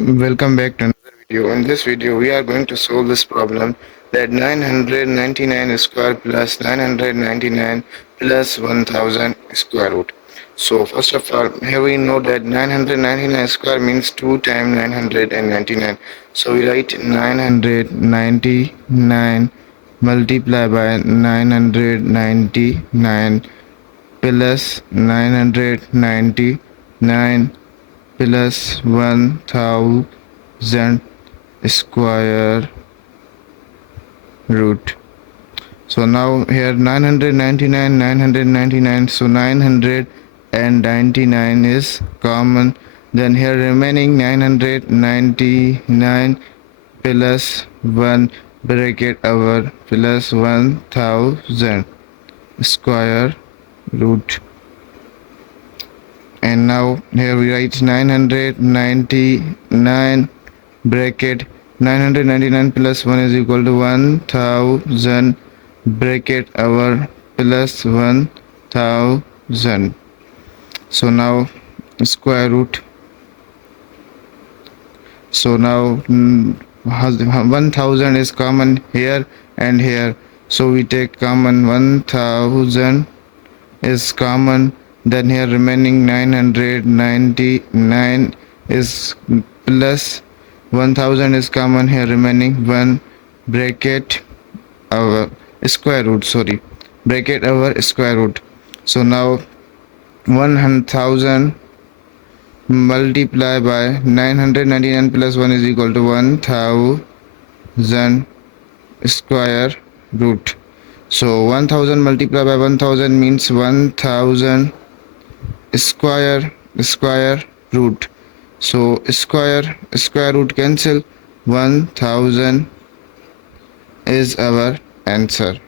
Welcome back to another video. In this video, we are going to solve this problem that 999 square plus 999 plus 1000 square root. So first of all, here we know that 999 square means 2 times 999. So we write 999 multiply by 999 plus 999 plus 1000 square root. So now here 999, so 999 is common. Then here remaining 999 plus 1 bracket over plus 1000 square root. And now here we write 999 bracket 999 plus 1 is equal to 1000 bracket over plus 1000. So now square root. So now 1000 is common here and here, so we take common. 1000 is common. Then here remaining 999 is plus 1000 is common. Here remaining 1 bracket over square root, bracket over square root. So now 1000 multiply by 999 plus 1 is equal to 1000 square root. So 1000 multiplied by 1000 means 1000 square root. So square root cancel. 1000 is our answer.